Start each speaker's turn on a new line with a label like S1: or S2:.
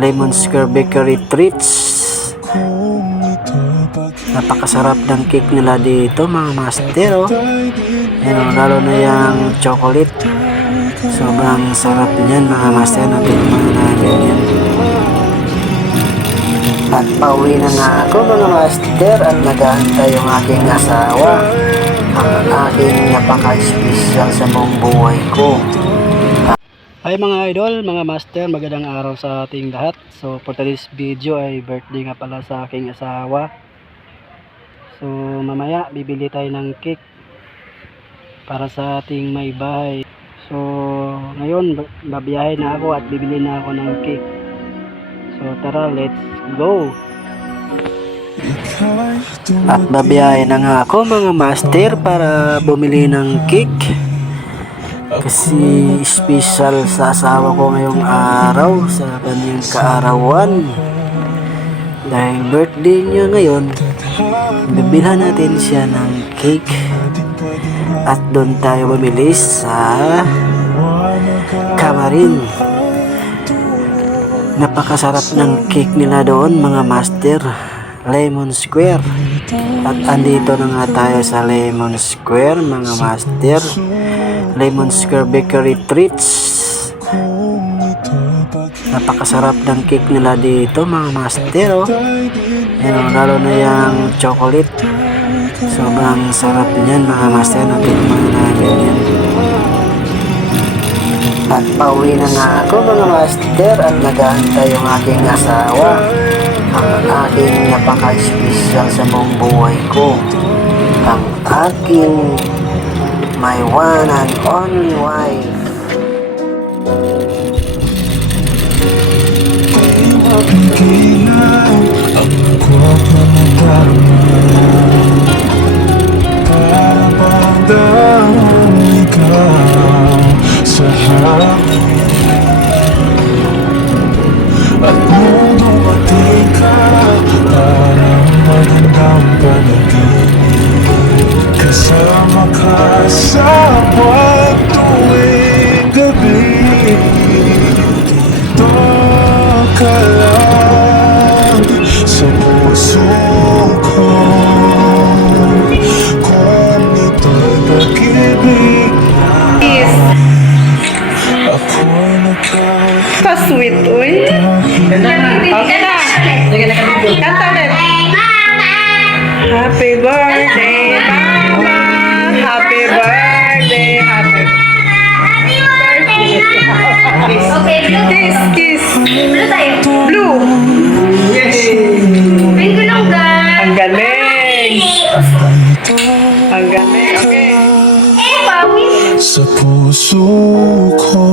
S1: Lemon Square Bakery Treats. Napakasarap ng cake nila dito mga master. Oh. Yan, oh, lalo na yung chocolate. Sobrang sarap niyan mga master. Natikman natin yan. At pauwi na nga ako mga master at nag-aantay yung aking asawa. Ang aking napaka-special sa buong buhay ko. Hi mga idol, mga master, magandang araw sa ating lahat. So for today's video ay birthday nga pala sa aking asawa. So mamaya bibili tayo ng cake para sa ating may bahay. So ngayon ba- babiyahe na ako at bibili na ako ng cake. So tara, let's go! At babiyahe na nga ako mga master para bumili ng cake. Kasi special sa asawa ko ngayong araw sa kanyang kaarawan. Dahil birthday niya ngayon, bibilhan natin siya ng cake. At doon tayo bumili sa Kamarin. Napakasarap ng cake nila doon mga master. Lemon Square. At andito na nga tayo sa Lemon Square mga master. Lemon Square Bakery Treats. Napakasarap ng cake nila dito mga master. Oh. Yan, oh, lalo na yung chocolate. Sobrang sarap niyan mga master. Natikman natin yan. At pauwi na nga ako mga master at nag-aantay yung aking asawa. Ang aking napaka-special sa buong buhay ko. Ang aking my one and only wife.
S2: Sa hangin At nung dumating ka sa puso ko